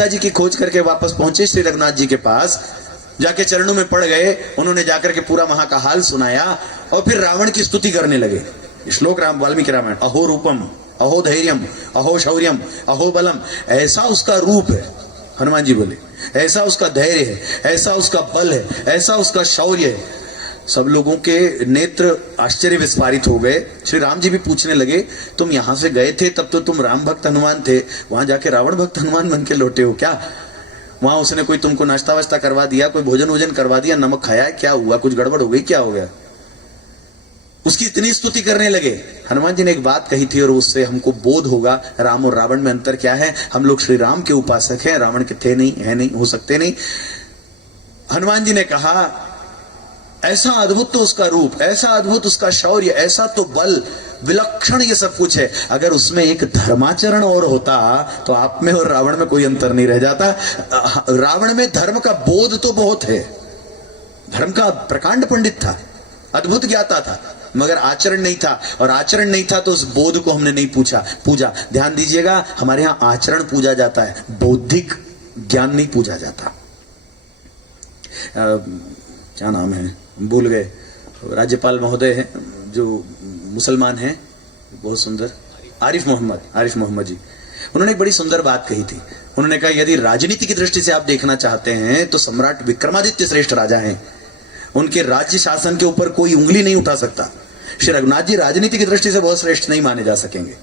सीता जी की खोज करके वापस पहुंचे श्री रघुनाथ जी के पास, जाके चरणों में पड़ गए। उन्होंने जाकर के पूरा वहां का हाल सुनाया और फिर रावण की स्तुति करने लगे। श्लोक राम वाल्मीकि रामायण, अहो रूपम अहो धैर्यम अहो शौर्यम अहो बलम, ऐसा उसका रूप है, हनुमान जी बोले, ऐसा उसका धैर्य है, ऐसा उसका बल है, ऐसा उसका शौर्य है। सब लोगों के नेत्र आश्चर्य विस्फारित हो गए। श्री राम जी भी पूछने लगे, तुम यहां से गए थे तब तो तुम राम भक्त हनुमान थे, वहां जाके रावण भक्त हनुमान बन के लौटे हो क्या? वहां उसने कोई तुमको नाश्ता वाश्ता करवा दिया, कोई भोजन वोजन करवा दिया, नमक खाया है, क्या हुआ? कुछ गड़बड़ हो गई, क्या हो गया? उसकी इतनी स्तुति करने लगे। हनुमान जी ने एक बात कही थी और उससे हमको बोध होगा राम और रावण में अंतर क्या है। हम लोग श्री राम के उपासक हैं, रावण के थे नहीं, है नहीं, हो सकते नहीं। हनुमान जी ने कहा, ऐसा अद्भुत तो उसका रूप, ऐसा अद्भुत उसका शौर्य, ऐसा तो बल, विलक्षण ये सब कुछ है। अगर उसमें एक धर्माचरण और होता तो आप में और रावण में कोई अंतर नहीं रह जाता। रावण में धर्म का बोध तो बहुत है, धर्म का प्रकांड पंडित था, अद्भुत ज्ञाता था, मगर आचरण नहीं था। और आचरण नहीं था तो उस बोध को हमने नहीं पूजा। ध्यान दीजिएगा, हमारे यहां आचरण पूजा जाता है, बौद्धिक ज्ञान नहीं पूजा जाता। क्या नाम है, भूल गए, राज्यपाल महोदय हैं जो मुसलमान हैं, बहुत सुंदर, आरिफ मोहम्मद जी, उन्होंने एक बड़ी सुंदर बात कही थी। उन्होंने कहा, यदि राजनीति की दृष्टि से आप देखना चाहते हैं तो सम्राट विक्रमादित्य श्रेष्ठ राजा हैं, उनके राज्य शासन के ऊपर कोई उंगली नहीं उठा सकता। श्री रघुनाथ जी राजनीति की दृष्टि से बहुत श्रेष्ठ नहीं माने जा सकेंगे,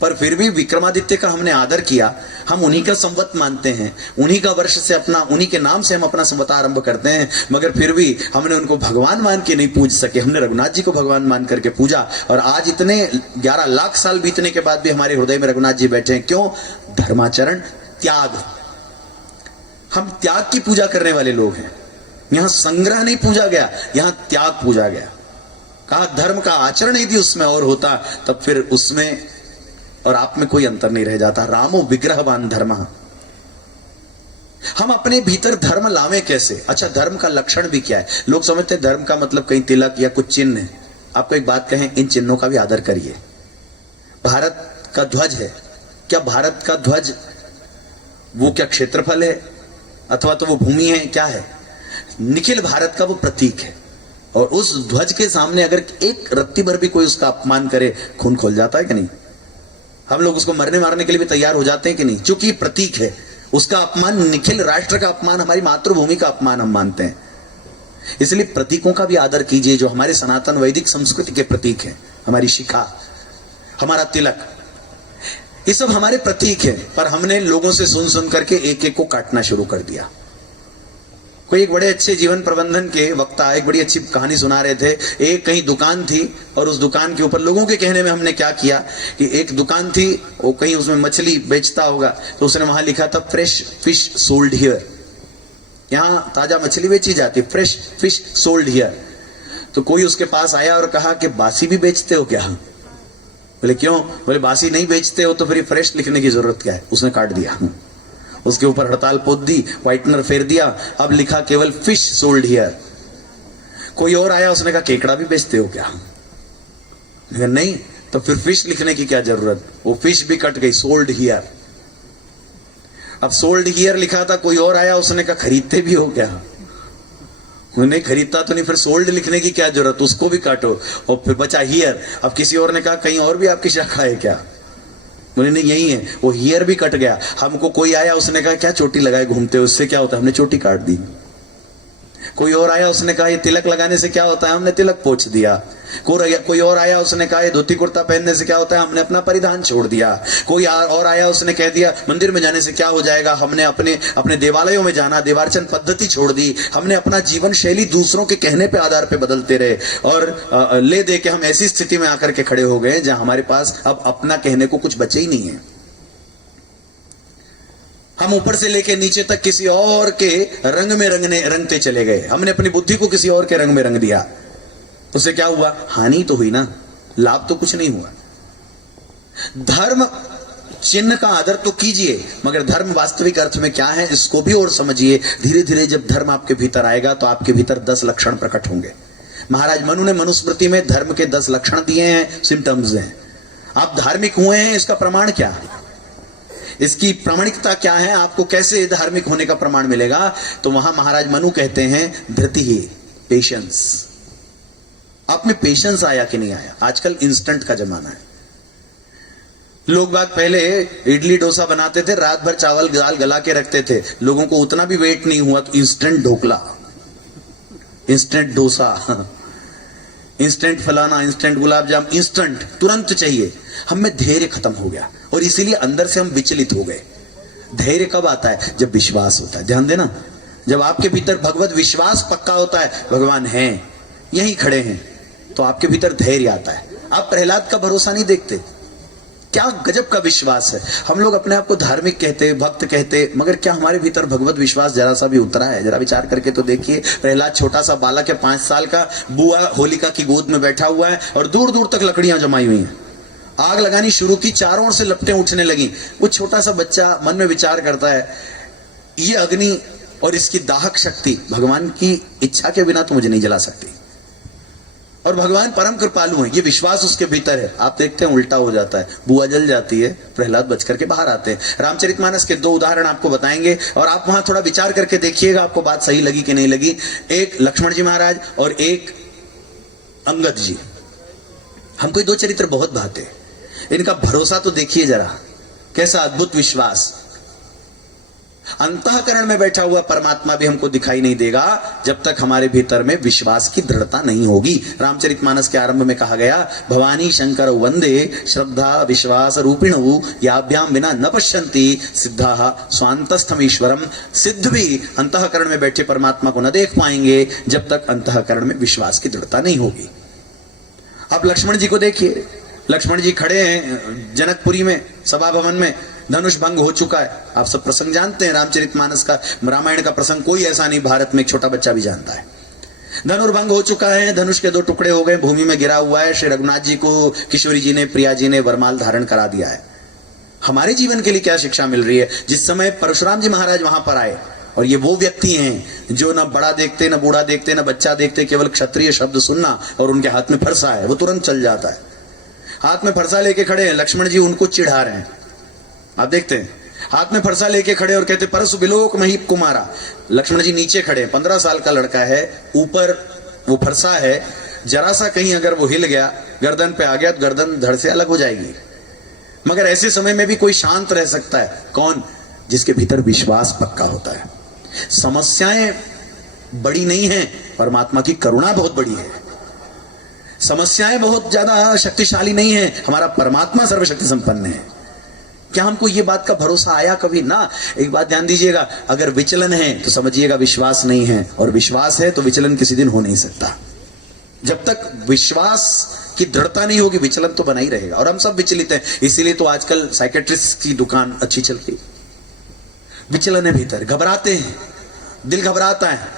पर फिर भी विक्रमादित्य का हमने आदर किया। हम उन्हीं का संवत मानते हैं, उन्हीं का वर्ष से अपना, उन्हीं के नाम से हम अपना संवत आरंभ करते हैं, मगर फिर भी हमने उनको भगवान मान के नहीं पूज सके। हमने रघुनाथ जी को भगवान मान करके पूजा, और आज इतने 11 लाख साल बीतने के बाद भी हमारे हृदय में रघुनाथ जी बैठे हैं। क्यों? धर्माचरण, त्याग। हम त्याग की पूजा करने वाले लोग हैं। यहां संग्रह नहीं पूजा गया, यहां त्याग पूजा गया। कहा, धर्म का आचरण यदि उसमें और होता तब फिर उसमें और आप में कोई अंतर नहीं रह जाता। रामो विग्रहवान धर्म। हम अपने भीतर धर्म लावें कैसे? अच्छा, धर्म का लक्षण भी क्या है? लोग समझते हैं धर्म का मतलब कहीं तिलक या कुछ चिन्ह है। आपको एक बात कहें, इन चिन्हों का भी आदर करिए। भारत का ध्वज है, क्या भारत का ध्वज वो क्या क्षेत्रफल है अथवा तो वो भूमि है? क्या है? निखिल भारत का वो प्रतीक है। और उस ध्वज के सामने अगर एक रत्ती भर भी कोई उसका अपमान करे, खून खोल जाता है कि नहीं? हम लोग उसको मरने मारने के लिए भी तैयार हो जाते हैं कि नहीं? क्योंकि प्रतीक है। उसका अपमान निखिल राष्ट्र का अपमान, हमारी मातृभूमि का अपमान हम मानते हैं। इसलिए प्रतीकों का भी आदर कीजिए, जो हमारे सनातन वैदिक संस्कृति के प्रतीक हैं। हमारी शिखा, हमारा तिलक, ये सब हमारे प्रतीक हैं। पर हमने लोगों से सुन सुन करके एक एक को काटना शुरू कर दिया। कोई एक बड़े अच्छे जीवन प्रबंधन के वक्ता एक बड़ी अच्छी कहानी सुना रहे थे। एक कहीं दुकान थी और उस दुकान के ऊपर, लोगों के कहने में हमने क्या किया कि एक दुकान थी, वो कहीं उसमें मछली बेचता होगा, तो उसने वहां लिखा था, फ्रेश फिश सोल्ड हियर। यहां ताजा मछली बेची जाती, फ्रेश फिश सोल्ड हियर। तो कोई उसके पास आया और कहा कि बासी भी बेचते हो क्या? बोले क्यों? बोले बासी नहीं बेचते हो तो फिर फ्रेश लिखने की जरूरत क्या है? उसने काट दिया, उसके ऊपर हड़ताल पोत दी, व्हाइटनर फेर दिया, अब लिखा केवल फिश सोल्ड हियर। कोई और आया, उसने कहा केकड़ा भी बेचते हो क्या? नहीं, तो फिर फिश लिखने की क्या जरूरत? वो फिश भी कट गई, सोल्ड हियर। अब सोल्ड हियर लिखा था, कोई और आया, उसने कहा खरीदते भी हो क्या? नहीं खरीदता तो नहीं, फिर सोल्ड लिखने की क्या जरूरत? उसको भी काटो। और फिर बचा हियर। अब किसी और ने कहा कहीं और भी आपकी शाखा है क्या? बोले नहीं यही है। वो हियर भी कट गया। हमको कोई आया, उसने कहा क्या चोटी लगाए घूमते हो, उससे क्या होता है? हमने चोटी काट दी। कोई और आया, उसने कहा ये तिलक लगाने से क्या होता है? हमने तिलक पोंछ दिया। कोई और आया, उसने कहा ये धोती कुर्ता पहनने से क्या होता है? हमने अपना परिधान छोड़ दिया। कोई और आया, उसने कह दिया मंदिर में जाने से क्या हो जाएगा? हमने अपने देवालयों में जाना, देवार्चन पद्धति छोड़ दी। हमने अपना जीवन शैली दूसरों के कहने पे आधार पे बदलते रहे, और ले दे के हम ऐसी स्थिति में आकर के खड़े हो गए जहां हमारे पास अब अपना कहने को कुछ बचे ही नहीं है। हम ऊपर से लेके नीचे तक किसी और के रंग में रंगते चले गए। हमने अपनी बुद्धि को किसी और के रंग में रंग दिया। उससे क्या हुआ? हानि तो हुई ना, लाभ तो कुछ नहीं हुआ। धर्म चिन्ह का आदर तो कीजिए, मगर धर्म वास्तविक अर्थ में क्या है इसको भी और समझिए। धीरे धीरे जब धर्म आपके भीतर आएगा तो आपके भीतर 10 लक्षण प्रकट होंगे। महाराज मनु ने मनुस्मृति में धर्म के 10 लक्षण दिए हैं, सिम्टम्स हैं। आप धार्मिक हुए हैं, इसका प्रमाण क्या है? इसकी प्रामाणिकता क्या है, आपको कैसे धार्मिक होने का प्रमाण मिलेगा? तो वहां महाराज मनु कहते हैं धृति ही, पेशेंस। आप में पेशेंस आया कि नहीं आया? आजकल इंस्टेंट का जमाना है। लोग बाग पहले इडली डोसा बनाते थे, रात भर चावल दाल गला के रखते थे, लोगों को उतना भी वेट नहीं हुआ तो instant dhokla, instant dosa, instant फलाना, इंस्टेंट गुलाब जाम, इंस्टेंट, तुरंत चाहिए। हम में धैर्य खत्म हो गया और इसीलिए अंदर से हम विचलित हो गए। धैर्य कब आता है? जब विश्वास होता है। ध्यान देना, जब आपके भीतर भगवत विश्वास पक्का होता है, भगवान हैं, यहीं खड़े हैं, तो आपके भीतर धैर्य आता है। आप प्रहलाद का भरोसा नहीं देखते, क्या गजब का विश्वास है। हम लोग अपने आप को धार्मिक कहते, भक्त कहते, मगर क्या हमारे भीतर भगवत विश्वास जरा सा भी उतरा है? जरा विचार करके तो देखिए। प्रहलाद छोटा सा बालक है, 5 साल का, बुआ होलिका की गोद में बैठा हुआ है और दूर दूर तक लकड़ियां जमाई हुई हैं। आग लगानी शुरू की, चारों ओर से लपटें उठने लगी। वो छोटा सा बच्चा मन में विचार करता है, ये अग्नि और इसकी दाहक शक्ति भगवान की इच्छा के बिना तो मुझे नहीं जला सकती, और भगवान परम कृपालु हैं, ये विश्वास उसके भीतर है। आप देखते हैं उल्टा हो जाता है, बुआ जल जाती है, प्रहलाद बच करके बाहर आते हैं। रामचरितमानस के 2 उदाहरण आपको बताएंगे और आप वहां थोड़ा विचार करके देखिएगा, आपको बात सही लगी कि नहीं लगी। एक लक्ष्मण जी महाराज और एक अंगद जी, हमको 2 चरित्र बहुत भाते। इनका भरोसा तो देखिए जरा, कैसा अद्भुत विश्वास। अंतःकरण में बैठा हुआ परमात्मा भी हमको दिखाई नहीं देगा जब तक हमारे भीतर में विश्वास की दृढ़ता नहीं होगी। रामचरितमानस के आरंभ में कहा गया, भवानी शंकर वंदे श्रद्धा विश्वास रूपिणु याभ्याम बिना न पश्यन्ति सिद्धाः स्वांतस्थम ईश्वरम। सिद्ध भी अंतःकरण में बैठे परमात्मा को न देख पाएंगे जब तक अंतःकरण में विश्वास की दृढ़ता नहीं होगी। अब लक्ष्मण जी को देखिए, लक्ष्मण जी खड़े हैं जनकपुरी में, सभा भवन में, धनुष भंग हो चुका है। आप सब प्रसंग जानते हैं रामचरितमानस का, रामायण का प्रसंग कोई ऐसा नहीं भारत में एक छोटा बच्चा भी जानता है। धनुर्भंग हो चुका है, धनुष के 2 टुकड़े हो गए, भूमि में गिरा हुआ है। श्री रघुनाथ जी को किशोरी जी ने, प्रिया जी ने वरमाल धारण करा दिया है। हमारे जीवन के लिए क्या शिक्षा मिल रही है? जिस समय परशुराम जी महाराज वहां पर आए, और ये वो व्यक्ति हैं जो न बड़ा देखते, न बूढ़ा देखते, न बच्चा देखते, केवल क्षत्रिय शब्द सुनना, और उनके हाथ में फरसा है, वो तुरंत चल जाता है। हाथ में फरसा लेके खड़े हैं, लक्ष्मण जी उनको चिढ़ा रहे हैं। आप देखते हैं, हाथ में फरसा लेके खड़े और कहते परसु बिलोक महीप कुमारा। लक्ष्मण जी नीचे खड़े, 15 साल का लड़का है, ऊपर वो फरसा है, जरा सा कहीं अगर वो हिल गया, गर्दन पे आ गया तो गर्दन धड़ से अलग हो जाएगी। मगर ऐसे समय में भी कोई शांत रह सकता है, कौन? जिसके भीतर विश्वास पक्का होता है। समस्याएं बड़ी नहीं है, परमात्मा की करुणा बहुत बड़ी है। समस्याएं बहुत ज्यादा शक्तिशाली नहीं है, हमारा परमात्मा सर्वशक्ति संपन्न है। क्या हमको ये बात का भरोसा आया कभी? ना। एक बात ध्यान दीजिएगा, अगर विचलन है तो समझिएगा विश्वास नहीं है, और विश्वास है तो विचलन किसी दिन हो नहीं सकता। जब तक विश्वास की दृढ़ता नहीं होगी, विचलन तो बना ही रहेगा, और हम सब विचलित हैं। इसीलिए तो आजकल साइकेट्रिस्ट की दुकान अच्छी चल रही। विचलन है भीतर, घबराते हैं, दिल घबराता है।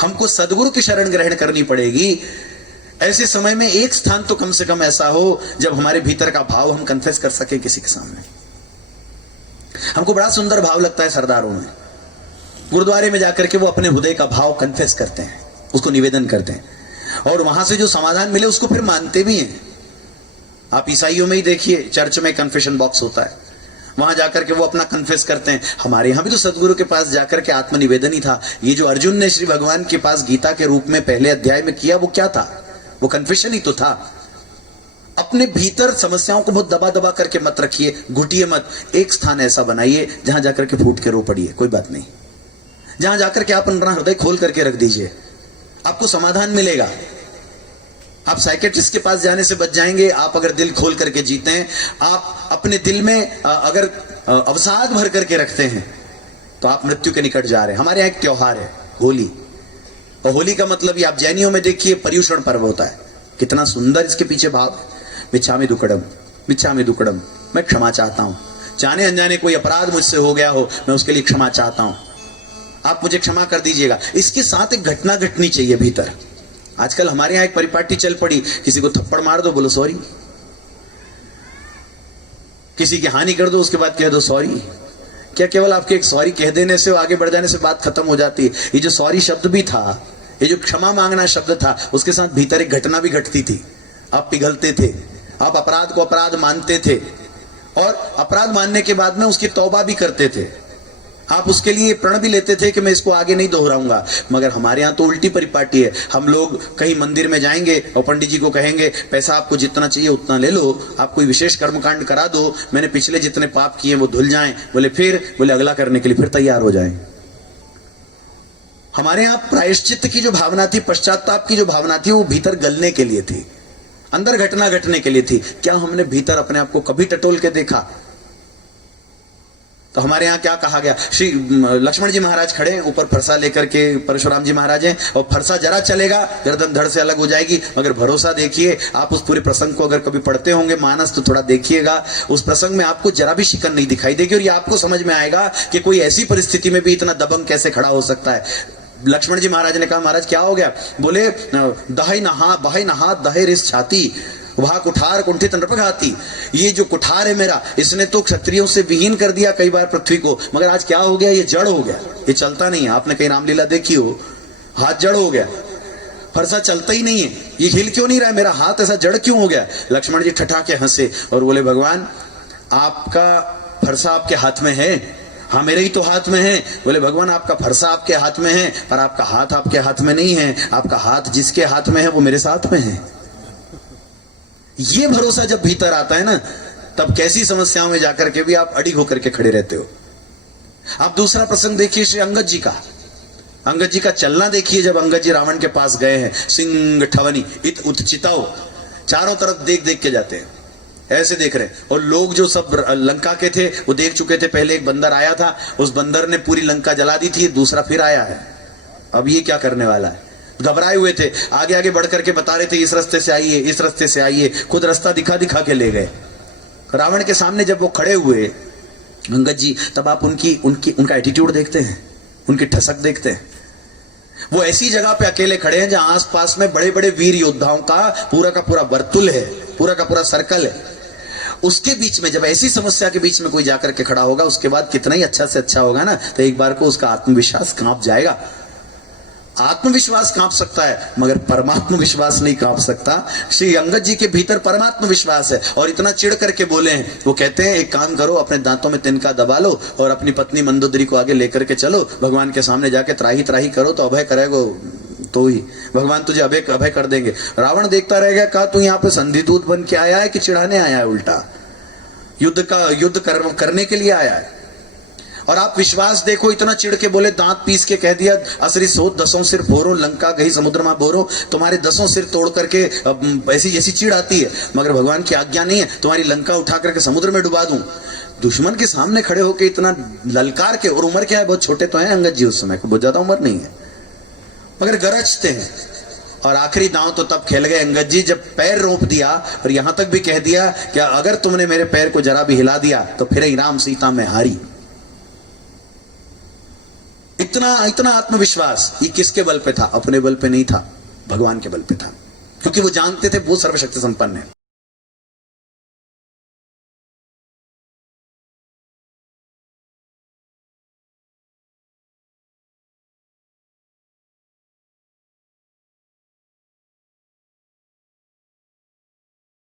हमको सदगुरु की शरण ग्रहण करनी पड़ेगी। ऐसे समय में एक स्थान तो कम से कम ऐसा हो जब हमारे भीतर का भाव हम कन्फेस कर सके किसी के सामने। हमको बड़ा सुंदर भाव लगता है सरदारों में, गुरुद्वारे में जाकर के वो अपने हृदय का भाव कन्फेस करते हैं, उसको निवेदन करते हैं, और वहां से जो समाधान मिले उसको फिर मानते भी हैं। आप ईसाइयों में ही देखिए, चर्च में कन्फेशन बॉक्स होता है, वहां जाकर के वो अपना कन्फेस करते हैं। हमारे यहां भी तो सदगुरु के पास जाकर के आत्मनिवेदन ही था। ये जो अर्जुन ने श्री भगवान के पास गीता के रूप में पहले अध्याय में किया, वो क्या था? वो कन्फेशन ही तो था। अपने भीतर समस्याओं को बहुत दबा दबा करके मत रखिए, घुटिए मत। एक स्थान ऐसा बनाइए जहां जाकर के फूट के रो पड़िए, कोई बात नहीं। जहां जाकर के आप अपना हृदय खोल करके रख दीजिए, आपको समाधान मिलेगा। आप साइकेट्रिस्ट के पास जाने से बच जाएंगे, आप अगर दिल खोल करके जीते हैं। आप अपने दिल में अगर अवसाद भर करके रखते हैं तो आप मृत्यु के निकट जा रहे हैं। हमारे यहाँ एक त्योहार है होली, और होली का मतलब ये आप जैनियों में देखिए पर्युषण पर्व होता है। कितना सुंदर इसके पीछे भाव। मिच्छामि दुक्कडम, मिच्छामि दुक्कडम, मैं क्षमा चाहता हूं। जाने अनजाने कोई अपराध मुझसे हो गया हो, मैं उसके लिए क्षमा चाहता हूं, आप मुझे क्षमा कर दीजिएगा। इसके साथ एक घटना घटनी चाहिए भीतर। आजकल हमारे यहाँ एक परिपाटी चल पड़ी, किसी को थप्पड़ मार दो, बोलो सॉरी। किसी की हानि कर दो, उसके बाद कह दो सॉरी। क्या केवल आपके एक सॉरी कह देने से, आगे बढ़ जाने से बात खत्म हो जाती है? ये जो सॉरी शब्द भी था, ये जो क्षमा मांगना शब्द था, उसके साथ भीतर एक घटना भी घटती थी। आप पिघलते थे, आप अपराध को अपराध मानते थे, और अपराध मानने के बाद में उसकी तौबा भी करते थे। आप उसके लिए प्रण भी लेते थे कि मैं इसको आगे नहीं दोहराऊंगा। मगर हमारे यहाँ तो उल्टी परिपाटी है। हम लोग कहीं मंदिर में जाएंगे और पंडित जी को कहेंगे पैसा आपको जितना चाहिए उतना ले लो, आप कोई विशेष कर्मकांड करा दो, मैंने पिछले जितने पाप किए वो धुल जाएं। बोले अगला करने के लिए फिर तैयार हो जाएं। हमारे यहाँ प्रायश्चित की जो भावना थी, पश्चाताप की जो भावना थी, वो भीतर गलने के लिए थी, अंदर घटना घटने के लिए थी। क्या हमने भीतर अपने आप को कभी टटोल के देखा? तो हमारे यहाँ क्या कहा गया, श्री लक्ष्मण जी महाराज खड़े हैं, ऊपर फरसा लेकर के परशुराम जी महाराज हैं, और फरसा जरा चलेगा गर्दन धड़ से अलग हो जाएगी। मगर भरोसा देखिए, आप उस पूरे प्रसंग को अगर कभी पढ़ते होंगे मानस तो थोड़ा देखिएगा, उस प्रसंग में आपको जरा भी शिकन नहीं दिखाई देगी, और ये आपको समझ में आएगा कि कोई ऐसी परिस्थिति में भी इतना दबंग कैसे खड़ा हो सकता है। लक्ष्मण जी महाराज ने कहा महाराज क्या हो गया? बोले दहाई नहा दहे रिस छाती वहां कुठार कुंठित नृपघाती। ये जो कुठार है मेरा, इसने तो क्षत्रियों से विहीन कर दिया कई बार पृथ्वी को, मगर आज क्या हो गया? ये जड़ हो गया, ये चलता नहीं है। आपने कहीं रामलीला देखी हो, हाथ जड़ हो गया, फरसा चलता ही नहीं है, ये हिल क्यों नहीं रहा है, मेरा हाथ ऐसा जड़ क्यों हो गया? लक्ष्मण जी ठठा के हंसे और बोले भगवान आपका फरसा आपके हाथ में है? हाँ मेरे ही तो हाथ में है। बोले भगवान आपका फरसा आपके हाथ में है, पर आपका हाथ आपके हाथ में नहीं है। आपका हाथ जिसके हाथ में है वो मेरे साथ में है। ये भरोसा जब भीतर आता है ना, तब कैसी समस्याओं में जाकर के भी आप अडिग होकर के खड़े रहते हो। आप दूसरा प्रसंग देखिए श्री अंगद जी का। अंगद जी का चलना देखिए, जब अंगद जी रावण के पास गए हैं, सिंह ठवनी इत उत्चिताओ, चारों तरफ देख देख के जाते हैं, ऐसे देख रहे हैं। और लोग जो सब लंका के थे वो देख चुके थे। पहले एक बंदर आया था, उस बंदर ने पूरी लंका जला दी थी, दूसरा फिर आया है, अब ये क्या करने वाला है? घबराए हुए थे, आगे आगे बढ़ करके बता रहे थे इस रास्ते से आइए, इस रास्ते से आइए, खुद रास्ता दिखा दिखा के ले गए। रावण के सामने जब वो खड़े हुए अंगद जी, तब आप उनका एटीट्यूड देखते हैं, उनकी ठसक देखते हैं। वो ऐसी जगह पे अकेले खड़े हैं जहां आसपास में बड़े बड़े वीर योद्धाओं का पूरा वर्तुल है, पूरा का पूरा सर्कल है। उसके बीच में जब ऐसी समस्या के बीच में कोई जाकर के खड़ा होगा, उसके बाद कितना ही अच्छा से अच्छा होगा ना, तो एक बार को उसका आत्मविश्वास कांप जाएगा। आत्मविश्वास कांप सकता है मगर परमात्म विश्वास नहीं कांप सकता। श्री अंगद जी के भीतर परमात्म विश्वास है, और इतना चिढ़ करके बोले हैं। वो कहते हैं एक काम करो, अपने दांतों में तिनका दबा लो और अपनी पत्नी मंदोदरी को आगे लेकर के चलो, भगवान के सामने जाके त्राही त्राही करो तो अभय करेगो, तो ही भगवान तुझे अभय कर देंगे। रावण देखता रह गया, कहा तू यहाँ पे संधिदूत बन के आया है कि चिढ़ाने आया है? उल्टा युद्ध करने के लिए आया है। और आप विश्वास देखो, इतना चिढ़ के बोले, दांत पीस के कह दिया, असरी सोच दसों सिर फोरो, लंका गई समुद्र में बोरो, तुम्हारे 10 सिर तोड़ करके ऐसी चिढ़ आती है, मगर भगवान की आज्ञा नहीं है, तुम्हारी लंका उठा करके समुद्र में डुबा दूं। दुश्मन के सामने खड़े होकर इतना ललकार के, और उम्र क्या है, बहुत छोटे तो हैं अंगद जी उस समय, बहुत ज्यादा उम्र नहीं है, मगर गरजते हैं। और आखिरी दांव तो तब खेल गए अंगद जी जब पैर रोप दिया, और यहां तक भी कह दिया कि अगर तुमने मेरे पैर को जरा भी हिला दिया तो फिर ही राम सीता में हारी। इतना आत्मविश्वास ये किसके बल पे था? अपने बल पे नहीं था, भगवान के बल पे था, क्योंकि वो जानते थे वो सर्वशक्ति संपन्न है।